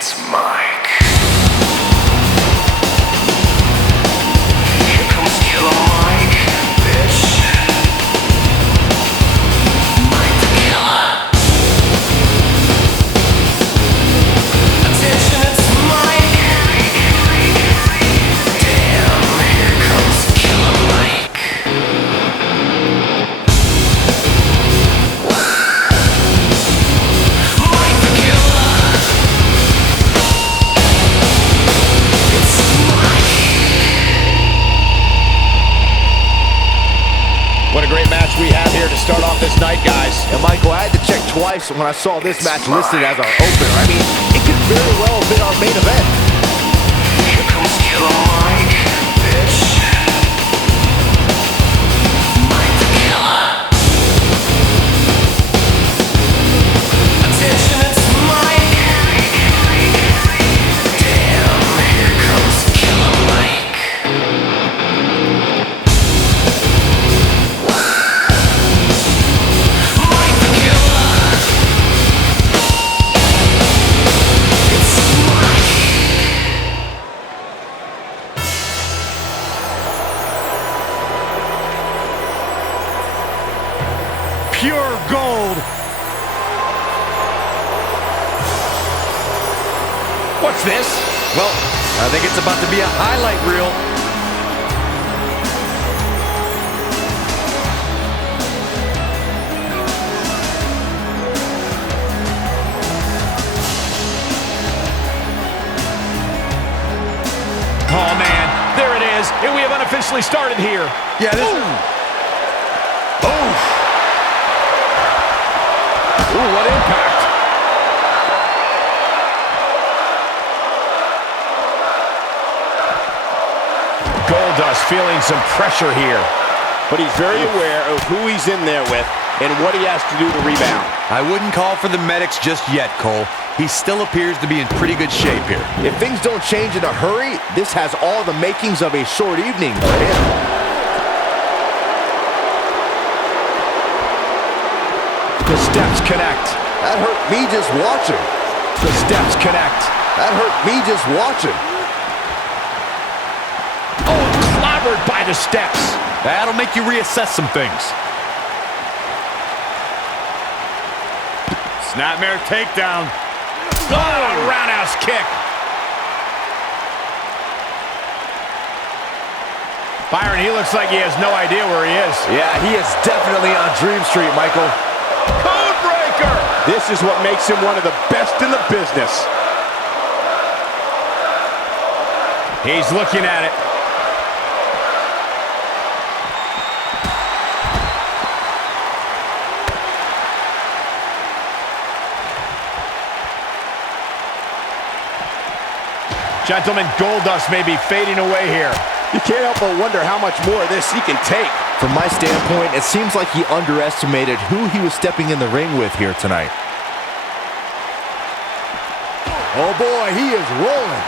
it's Mike. Here comes Killer Mike, bitch. Mike the Killer. Attention, it's Mike. Damn, here comes Killer Mike. Mike the Killer. It's Mike. What a great match we have here to start off this night, guys. And Michael, I had to check twice when I saw this match listed as our opener. I mean, it could very well have been our main event. Here comes Killer Mike, bitch. Mike the Killer. Attention, it's Mike. Damn, here comes Killer Mike. Mike the Killer. It's Mike. Pure gold. What's this? Well, I think it's about to be a highlight reel. Oh, man. There it is. And we have unofficially started here. Yeah, this is... Oh! Ooh, what impact. Goldust feeling some pressure here. But he's very aware of who he's in there with and what he has to do to rebound. I wouldn't call for the medics just yet, Cole. He still appears to be in pretty good shape here. If things don't change in a hurry, this has all the makings of a short evening for him. The steps connect. That hurt me just watching. The steps connect. That hurt me just watching. Oh, clobbered by the steps. That'll make you reassess some things. Snapmare takedown. Oh, a roundhouse kick. Byron, he looks like he has no idea where he is. Yeah, he is definitely on Dream Street, Michael. Code breaker. This is what makes him one of the best in the business. He's looking at it. Gentlemen, Goldust may be fading away here. You can't help but wonder how much more of this he can take. From my standpoint, it seems like he underestimated who he was stepping in the ring with here tonight. Oh boy, he is rolling.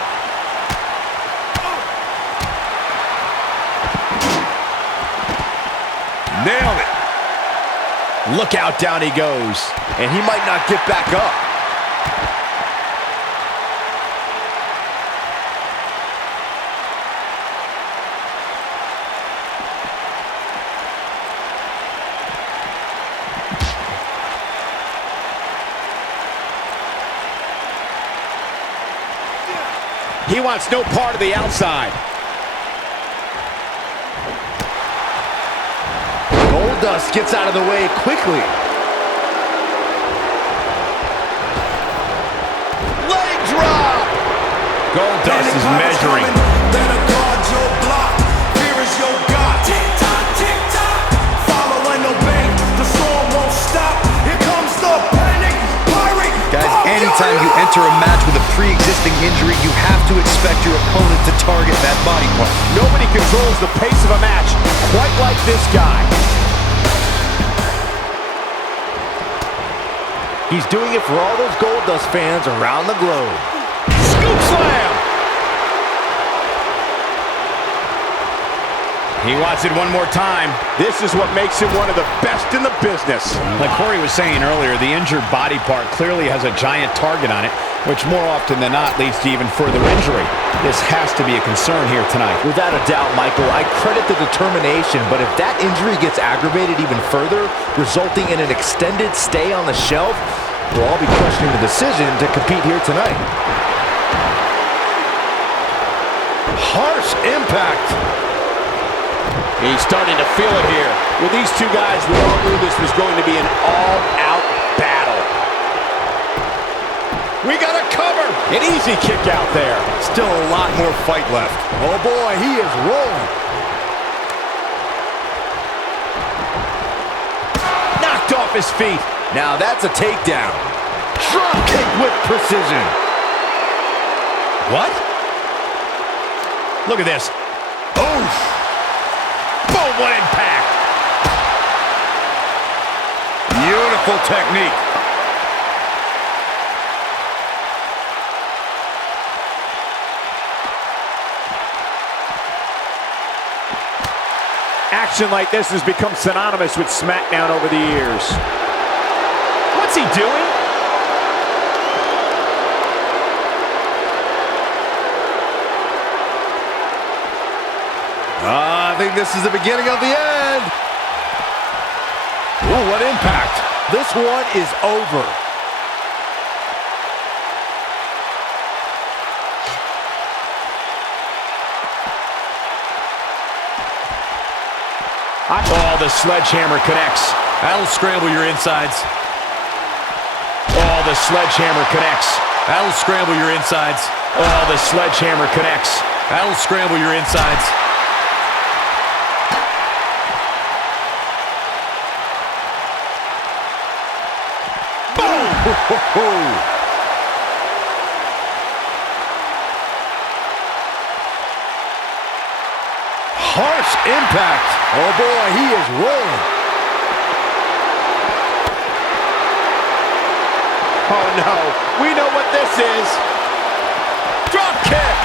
Nailed it. Look out, down he goes. And he might not get back up. He wants no part of the outside. Goldust gets out of the way quickly. Leg drop! Goldust is measuring. Better guard your block. Fear is your God. Tick tock, tick tock. Follow and obey. The storm won't stop. Here comes the panic. Pirate. Guys, anytime you enter a match with a pre-existing injury, you have to expect your opponent to target that body part. Nobody controls the pace of a match quite like this guy. He's doing it for all those Goldust fans around the globe. Scoop slam. He wants it one more time. This is what makes him one of the best in the business. Like Corey was saying earlier, the injured body part clearly has a giant target on it, which more often than not leads to even further injury. This has to be a concern here tonight. Without a doubt, Michael, I credit the determination, but if that injury gets aggravated even further, resulting in an extended stay on the shelf, we'll all be questioning the decision to compete here tonight. Harsh impact. He's starting to feel it here. With these two guys, we all knew this was going to be an all-out battle. We got a cover. An easy kick out there. Still a lot more fight left. Oh boy, he is rolling. Knocked off his feet. Now that's a takedown. Drop kick with precision. What? Look at this. Oh! Boom, what impact. Beautiful technique. Action like this has become synonymous with SmackDown over the years. What's he doing? I think this is the beginning of the end. Ooh, what impact. This one is over. Oh, the sledgehammer connects. That'll scramble your insides. Oh, the sledgehammer connects. That'll scramble your insides. Oh, the sledgehammer connects. That'll scramble your insides. Harsh impact. Oh boy, he is rolling. Oh no, we know what this is. Drop kick.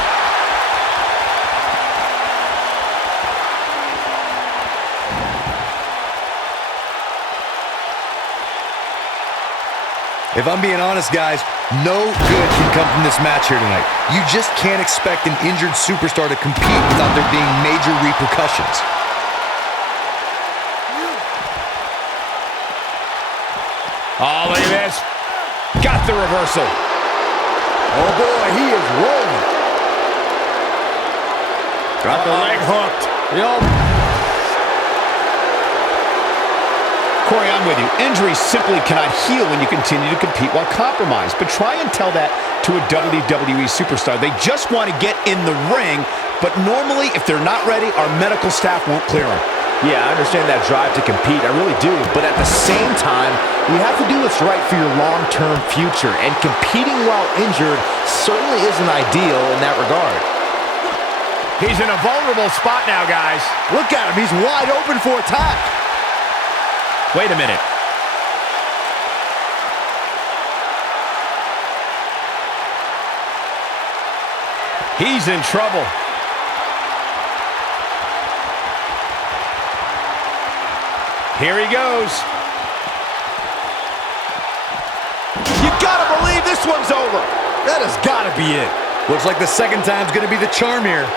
If I'm being honest, guys, no good can come from this match here tonight. You just can't expect an injured superstar to compete without there being major repercussions. Oh, look at this. Got the reversal. Oh boy, he is rolling. Got the leg hooked. Yup. Corey, I'm with you. Injuries simply cannot heal when you continue to compete while compromised. But try and tell that to a WWE superstar. They just want to get in the ring, but normally, if they're not ready, our medical staff won't clear them. Yeah, I understand that drive to compete. I really do. But at the same time, you have to do what's right for your long-term future. And competing while injured certainly isn't ideal in that regard. He's in a vulnerable spot now, guys. Look at him. He's wide open for attack. Wait a minute. He's in trouble. Here he goes. You gotta believe this one's over. That has gotta be it. Looks like the second time's gonna be the charm here.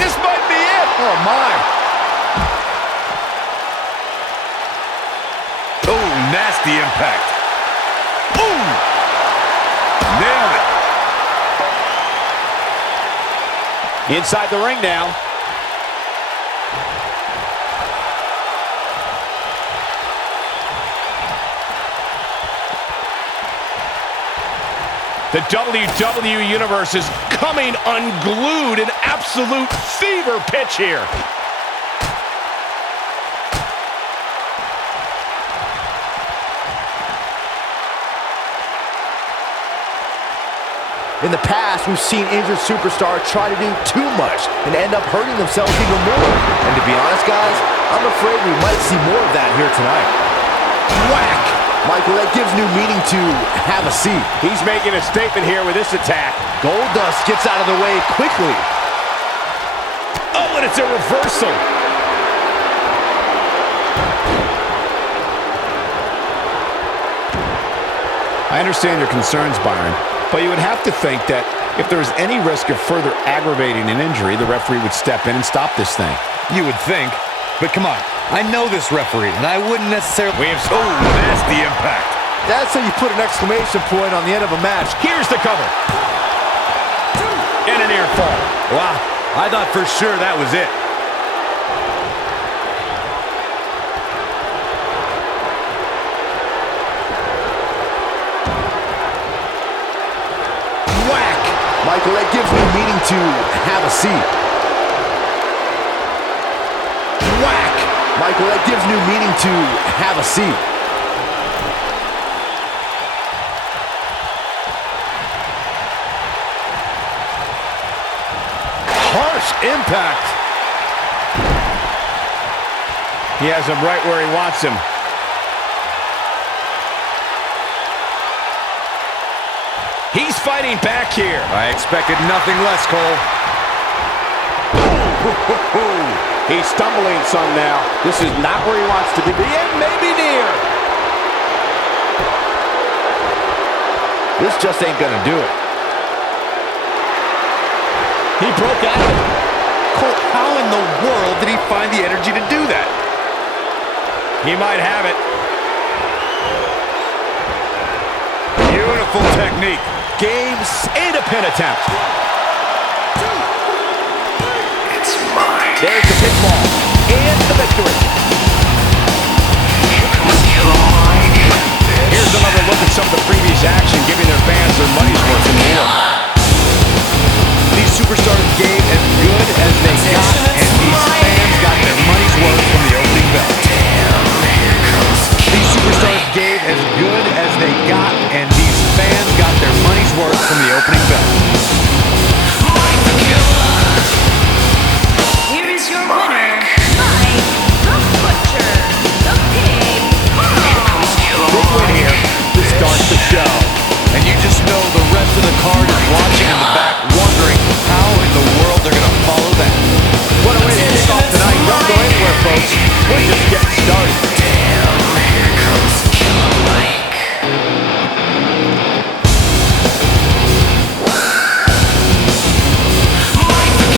This might be it. Oh my. Oh, nasty impact. Ooh! Nailed it. Inside the ring now. The WWE Universe is coming unglued, an absolute fever pitch here. In the past, we've seen injured superstars try to do too much and end up hurting themselves even more. And to be honest, guys, I'm afraid we might see more of that here tonight. Whack! Michael, that gives new meaning to have a seat. He's making a statement here with this attack. Goldust gets out of the way quickly. and it's a reversal. I understand your concerns, Byron, but you would have to think that if there was any risk of further aggravating an injury, the referee would step in and stop this thing. You would think, but come on. I know this referee, and I wouldn't necessarily... Oh, that's the impact. That's how you put an exclamation point on the end of a match. Here's the cover. And an air fall. Wow, I thought for sure that was it. Whack! Michael, that gives me meaning to have a seat. Whack! Michael, that gives new meaning to have a seat. Harsh impact. He has him right where he wants him. He's fighting back here. I expected nothing less, Cole. He's stumbling some now. This is not where he wants to be. The end may be near. This just ain't gonna do it. He broke out. Cole, how in the world did he find the energy to do that? He might have it. Beautiful technique. Games and a pin attempt. There's the pinfall and the victory. Here's another look at some of the previous action, giving their fans their money's worth in the war. These superstars gave as good as they got, and these fans got their money's worth from the opening bell. These superstars gave as good as they got, and these fans got their money's worth from the opening bell. Here is your winner, Mike the Butcher, the Pig. Big win here to start the show. And you just know the rest of the card is watching in the back, wondering how in the world they're going to follow that. What a way to kick off tonight. Don't go anywhere, folks. We're just getting started.